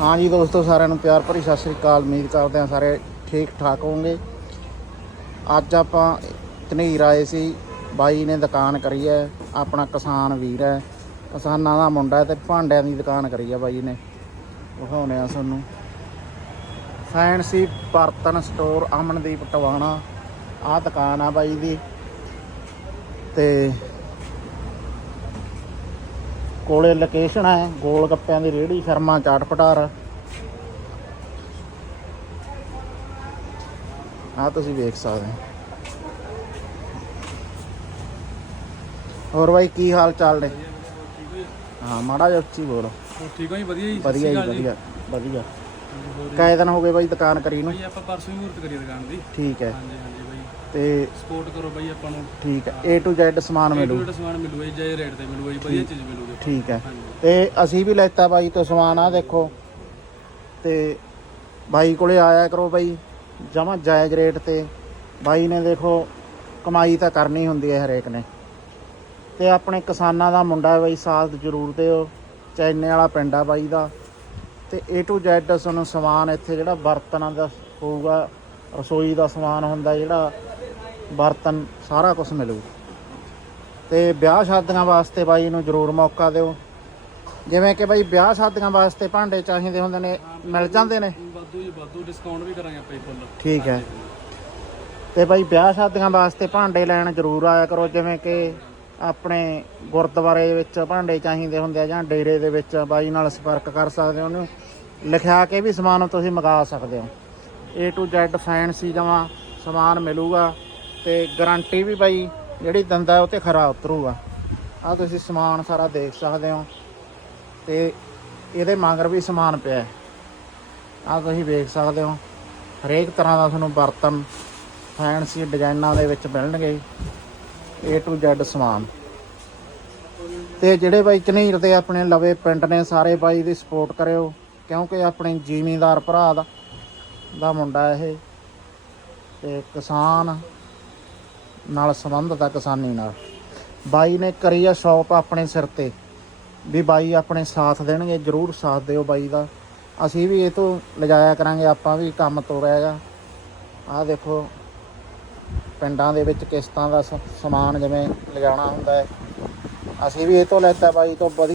ਹਾਂ ਜੀ ਦੋਸਤੋ, ਸਾਰਿਆਂ ਨੂੰ ਪਿਆਰ ਭਰੀ ਸਤਿ ਸ੍ਰੀ ਅਕਾਲ। ਉਮੀਦ ਕਰਦੇ ਹਾਂ ਸਾਰੇ ਠੀਕ ਠਾਕ ਹੋਵੋਗੇ। ਅੱਜ ਆਪਾਂ ਧਨੀਰ ਆਏ ਸੀ। ਬਾਈ ਨੇ ਦੁਕਾਨ ਕਰੀ ਹੈ। ਆਪਣਾ ਕਿਸਾਨ ਵੀਰ ਹੈ। ਕਿਸਾਨਾਂ ਦਾ ਮੁੰਡਾ ਹੈ ਤੇ ਭਾਂਡਿਆਂ ਦੀ ਦੁਕਾਨ ਕਰੀ ਹੈ ਬਾਈ ਨੇ। ਵਿਖਾਉਣੇ ਆ ਤੁਹਾਨੂੰ। ਫੈਂਸੀ ਬਰਤਨ ਸਟੋਰ ਅਮਨਦੀਪ ਟਵਾਣਾ। ਆਹ ਦੁਕਾਨ ਆ ਬਾਈ ਦੀ। ਤੇ ਕੋਲੇ ਲੋਕੇਸ਼ਨ ਹੈ ਗੋਲ ਗੱਪਿਆਂ ਦੀ ਰੇਹੜੀ ਸ਼ਰਮਾ ਚਾਟ ਪਟਾਰ। ਆ ਤੁਸੀਂ ਵੇਖ ਸਕਦੇ ਹੋਰ ਬਾਈ ਕੀ ਹਾਲ ਚਾਲ ਨੇ? ਹਾਂ ਮਾੜਾ ਜਿਹਾ ਉੱਚੀ ਬੋਲੋ। ਠੀਕ ਹੋ ਜੀ? ਵਧੀਆ ਜੀ ਵਧੀਆ ਜੀ ਵਧੀਆ ਵਧੀਆ। ਕਾਇ ਦਿਨ ਹੋ ਗਏ ਬਾਈ ਦੁਕਾਨ ਕਰੀ ਨੂੰ? ਆਪਾਂ ਪਰਸੋਂ ਹੀ ਮੂਰਤ ਕਰੀ ਦੁਕਾਨ ਦੀ। ਠੀਕ ਹੈ। ਹਾਂਜੀ। ਤੇ ਸਪੋਰਟ ਕਰੋ ਬਾਈ ਆਪਾਂ ਨੂੰ। ਠੀਕ ਹੈ A to Z ਸਮਾਨ ਮਿਲੂ। ਜਿਹੜਾ ਸਮਾਨ ਮਿਲੂਗਾ ਜੀ ਜੈ ਰੇਟ ਤੇ ਮਿਲੂਗਾ ਜੀ ਵਧੀਆ ਚੀਜ਼ ਮਿਲੂਗੀ ਠੀਕ ਹੈ। ਤੇ ਅਸੀਂ ਵੀ ਲੈਤਾ ਬਾਈ ਤੋਂ ਸਮਾਨ ਆ ਦੇਖੋ। ਤੇ ਬਾਈ ਕੋਲੇ ਆਇਆ ਕਰੋ ਬਾਈ ਜਮਾ ਜਾਇਜ਼ ਰੇਟ ਤੇ। ਬਾਈ ਨੇ ਦੇਖੋ ਕਮਾਈ ਤਾਂ ਕਰਨੀ ਹੁੰਦੀ ਹੈ ਹਰੇਕ ਨੇ। ਤੇ ਆਪਣੇ ਕਿਸਾਨਾਂ ਦਾ ਮੁੰਡਾ ਹੈ ਬਾਈ ਸਾਥ ਜ਼ਰੂਰ ਦਿਓ। ਚੈਨੇ ਵਾਲਾ ਪਿੰਡ ਆ ਬਾਈ ਦਾ। ਤੇ A to Z ਤੁਹਾਨੂੰ ਸਮਾਨ ਇੱਥੇ ਜਿਹੜਾ ਬਰਤਨਾਂ ਦਾ ਹੋਊਗਾ ਰਸੋਈ ਦਾ ਸਮਾਨ ਹੁੰਦਾ ਜਿਹੜਾ ਬਰਤਨ ਸਾਰਾ ਕੁਝ ਮਿਲੂ। ਤੇ ਵਿਆਹ ਸ਼ਾਦੀਆਂ ਵਾਸਤੇ ਬਾਈ ਨੂੰ ਜ਼ਰੂਰ ਮੌਕਾ ਦਿਓ। ਜਿਵੇਂ ਕਿ ਬਾਈ ਵਿਆਹ ਸ਼ਾਦੀਆਂ ਵਾਸਤੇ ਭਾਂਡੇ ਚਾਹੀਦੇ ਹੁੰਦੇ ਨੇ ਮਿਲ ਜਾਂਦੇ ਨੇ। ਵਾਧੂ ਜੀ ਵਾਧੂ ਡਿਸਕਾਊਂਟ ਵੀ ਕਰਾਂਗੇ ਆਪਾਂ ਫੁੱਲ ਠੀਕ ਹੈ। ਤੇ ਬਾਈ ਵਿਆਹ ਸ਼ਾਦੀਆਂ ਵਾਸਤੇ ਭਾਂਡੇ ਲੈਣ ਜ਼ਰੂਰ ਆਇਆ ਕਰੋ। ਜਿਵੇਂ ਕਿ ਆਪਣੇ ਗੁਰਦੁਆਰੇ ਵਿੱਚ ਭਾਂਡੇ ਚਾਹੀਦੇ ਹੁੰਦੇ ਆ ਜਾਂ ਡੇਰੇ ਦੇ ਵਿੱਚ ਬਾਈ ਨਾਲ ਸੰਪਰਕ ਕਰ ਸਕਦੇ ਹੋ ਉਹਨੂੰ। ਲਿਖਿਆ ਕੇ ਵੀ ਸਮਾਨ ਤੁਸੀਂ ਮੰਗਾ ਸਕਦੇ ਹੋ। A to Z ਫੈਂਸੀ ਜਮਾ ਸਮਾਨ ਮਿਲੂਗਾ। ਤੇ ਗਾਰੰਟੀ ਵੀ ਬਾਈ, ਜਿਹੜੀ ਦਿੰਦਾ ਉਹ ਤੇ ਖਰਾ ਉਤਰੂਗਾ। ਆ ਤੁਸੀਂ ਸਮਾਨ ਸਾਰਾ ਦੇਖ ਸਕਦੇ ਹੋ। ਤੇ ਇਹਦੇ ਮਗਰ ਵੀ ਸਮਾਨ ਪਿਆ ਹੈ। ਆ ਤੁਸੀਂ ਵੇਖ ਸਕਦੇ ਹੋ। ਹਰੇਕ ਤਰ੍ਹਾਂ ਦਾ ਤੁਹਾਨੂੰ ਬਰਤਨ, ਫੈਂਸੀ ਡਿਜ਼ਾਈਨਾਂ ਦੇ ਵਿੱਚ ਮਿਲਣਗੇ। A to Z ਸਮਾਨ। ਤੇ ਜਿਹੜੇ ਬਾਈ ਝਨੀਰ ਦੇ ਆਪਣੇ ਲਵੇ ਪਿੰਡ ਨੇ, ਸਾਰੇ ਬਾਈ ਦੀ ਸਪੋਰਟ ਕਰਿਓ। ਕਿਉਂਕਿ ਆਪਣੇ ਜ਼ਿਮੀਂਦਾਰ ਭਰਾ ਦਾ ਦਾ ਮੁੰਡਾ ਇਹ। ਤੇ ਕਿਸਾਨ ਨਾਲ ਸੰਬੰਧਤ ਆ ਕਿਸਾਨੀ ਨਾਲ। ਬਾਈ ਨੇ ਕਰੀ ਆ ਸ਼ੌਪ ਆਪਣੇ ਸਿਰ ਤੇ। ਵੀ ਬਾਈ ਆਪਣੇ ਸਾਥ ਦੇਣਗੇ, ਜਰੂਰ ਸਾਥ ਦਿਓ ਬਾਈ ਦਾ। ਅਸੀਂ ਵੀ ਇਹ ਤੋਂ ਲਿਜਾਇਆ ਕਰਾਂਗੇ, ਆਪਾਂ ਵੀ ਕੰਮ ਤੋਰਿਆ ਹੈਗਾ। ਆਹ ਦੇਖੋ, ਪਿੰਡਾਂ ਦੇ ਵਿੱਚ ਕਿਸ਼ਤਾਂ ਦਾ ਸ- ਸਮਾਨ ਜਿਵੇਂ ਲਿਜਾਣਾ ਹੁੰਦਾ ਹੈ। ਅਸੀਂ ਵੀ ਇਹ ਤੋਂ ਲੈਤਾ ਬਾਈ ਤੋਂ ਵਧੀਆ।